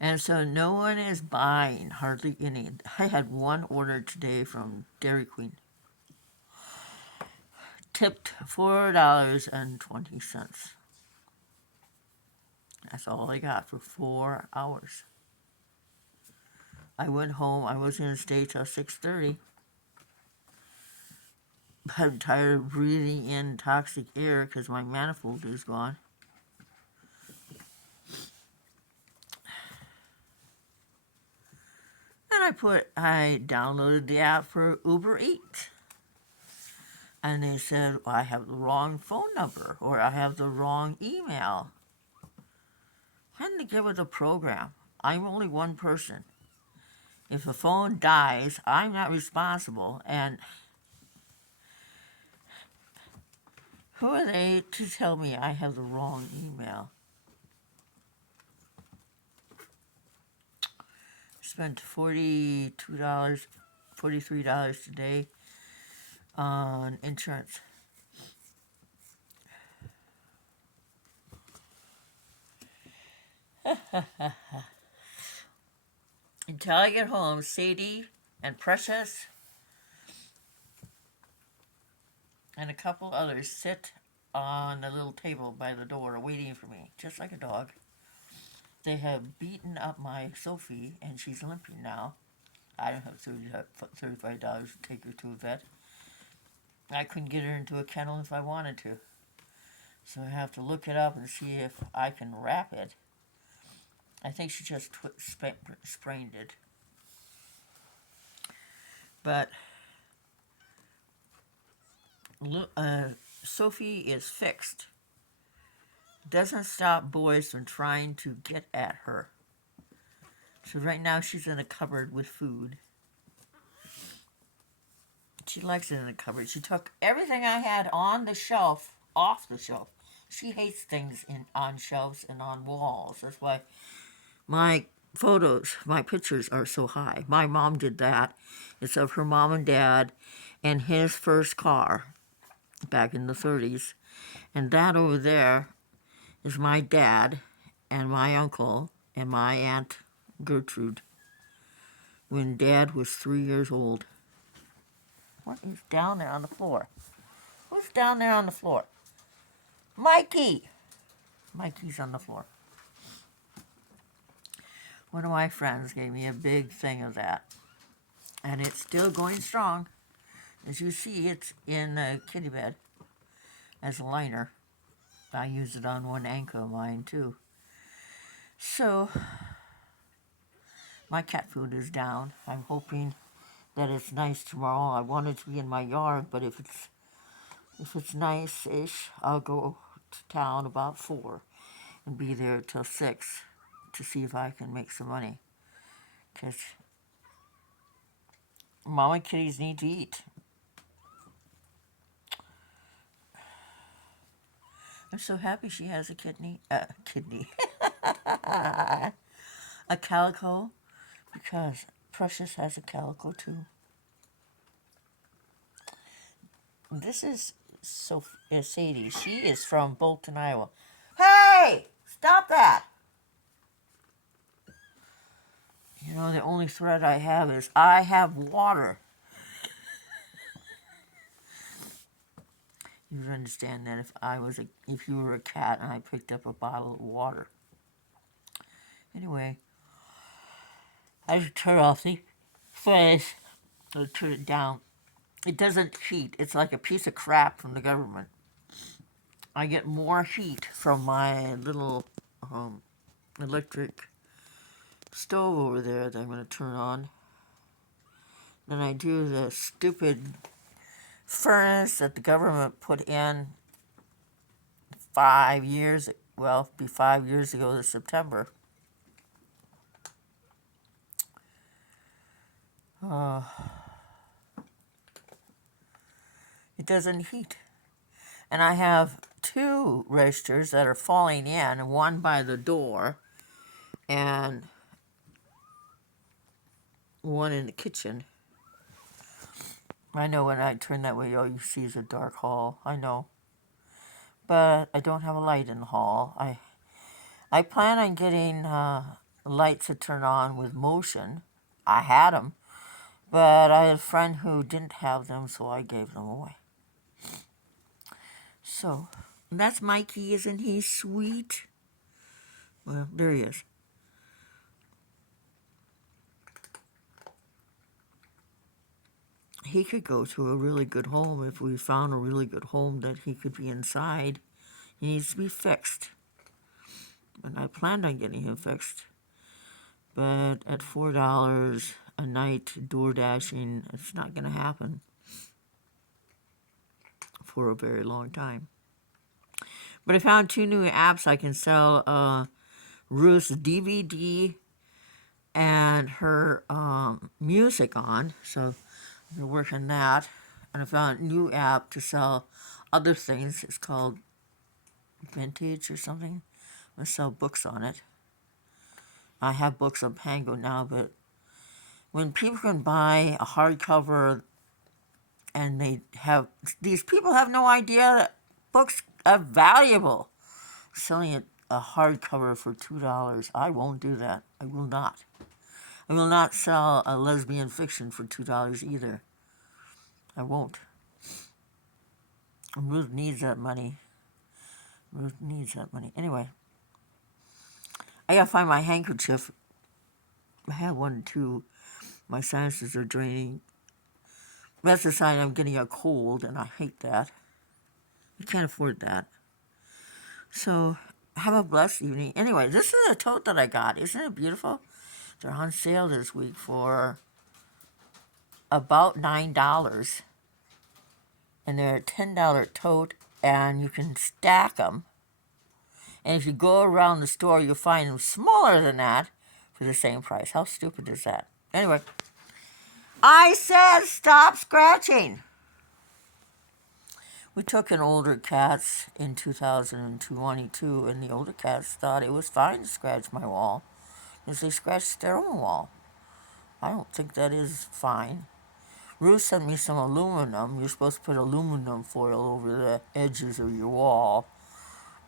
And so no one is buying hardly any. I had one order today from Dairy Queen. Tipped $4.20. That's all I got for 4 hours. I went home. I was going to stay till 6:30. I'm tired of breathing in toxic air because my manifold is gone. And I downloaded the app for Uber Eats. And they said, well, I have the wrong phone number or I have the wrong email. When to get with the program? I'm only one person. If a phone dies, I'm not responsible. And who are they to tell me I have the wrong email? Spent $43 today on insurance. Until I get home, Sadie and Precious and a couple others sit on a little table by the door waiting for me, just like a dog. They have beaten up my Sophie, and she's limping now. I don't have $35 to take her to a vet. I couldn't get her into a kennel if I wanted to. So I have to look it up and see if I can wrap it. I think she just sprained it. But Sophie is fixed. Doesn't stop boys from trying to get at her. So right now she's in a cupboard with food. She likes it in a cupboard. She took everything I had on the shelf off the shelf. She hates things on shelves and on walls. That's why my pictures are so high. My mom did that. It's of her mom and dad and his first car back in the 30s. And that over there is my dad and my uncle and my Aunt Gertrude when Dad was 3 years old. What is down there on the floor? Who's down there on the floor? Mikey! Mikey's on the floor. One of my friends gave me a big thing of that. And it's still going strong. As you see, it's in a kitty bed as a liner. I use it on one ankle of mine, too. So, my cat food is down. I'm hoping that it's nice tomorrow. I want it to be in my yard, but if it's nice-ish, I'll go to town about 4 and be there till 6 to see if I can make some money. Because mama kitties need to eat. I'm so happy she has a kidney, a calico, because Precious has a calico too. This is Sadie. She is from Bolton, Iowa. Hey! Stop that! You know, the only threat I have is I have water. You would understand that if you were a cat and I picked up a bottle of water. Anyway, I should turn off the flash. I'll turn it down. It doesn't heat. It's like a piece of crap from the government. I get more heat from my little electric stove over there that I'm going to turn on than I do the stupid furnace that the government put in 5 years, well, it'll be 5 years ago this September. It doesn't heat. And I have 2 registers that are falling in, one by the door and one in the kitchen. I know when I turn that way, all you see is a dark hall. I know. But I don't have a light in the hall. I plan on getting lights to turn on with motion. I had them, but I had a friend who didn't have them, so I gave them away. So, that's Mikey, isn't he sweet? Well, there he is. He could go to a really good home if we found a really good home that he could be inside. He needs to be fixed. And I planned on getting him fixed. But at $4 a night door dashing, it's not going to happen for a very long time. But I found 2 new apps I can sell Ruth's DVD and her music on. So I've been working that. And I found a new app to sell other things. It's called Vintage or something. I sell books on it. I have books on Pango now, but when people can buy a hardcover and these people have no idea that books are valuable. Selling it a hardcover for $2, I won't do that. I will not. I will not sell a lesbian fiction for $2 either. I won't. Ruth needs that money. Ruth needs that money. Anyway, I gotta find my handkerchief. I have one too. My sinuses are draining. That's a sign I'm getting a cold, and I hate that. I can't afford that. So, have a blessed evening. Anyway, this is a tote that I got. Isn't it beautiful? They're on sale this week for about $9. And they're a $10 tote, and you can stack them. And if you go around the store, you'll find them smaller than that for the same price. How stupid is that? Anyway, I said stop scratching. We took in older cats in 2022, and the older cats thought it was fine to scratch my wall because they scratched their own wall. I don't think that is fine. Ruth sent me some aluminum. You're supposed to put aluminum foil over the edges of your wall,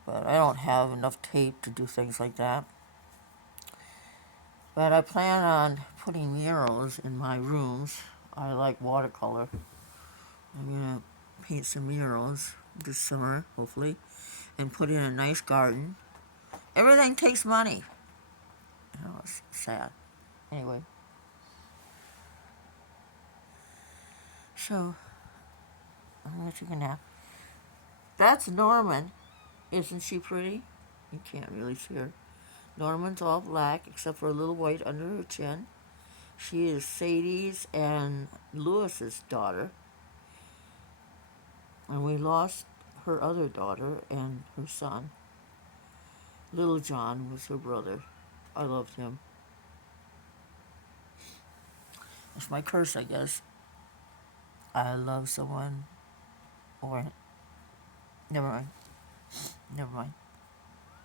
but I don't have enough tape to do things like that. But I plan on putting murals in my rooms. I like watercolor. I'm going to paint some murals this summer, hopefully, and put in a nice garden. Everything takes money. Oh, it's sad. Anyway. So, I'm going to take a nap. That's Norman. Isn't she pretty? You can't really see her. Norman's all black except for a little white under her chin. She is Sadie's and Lewis's daughter. And we lost her other daughter and her son. Little John was her brother. I loved him. It's my curse, I guess. I love someone or... Never mind.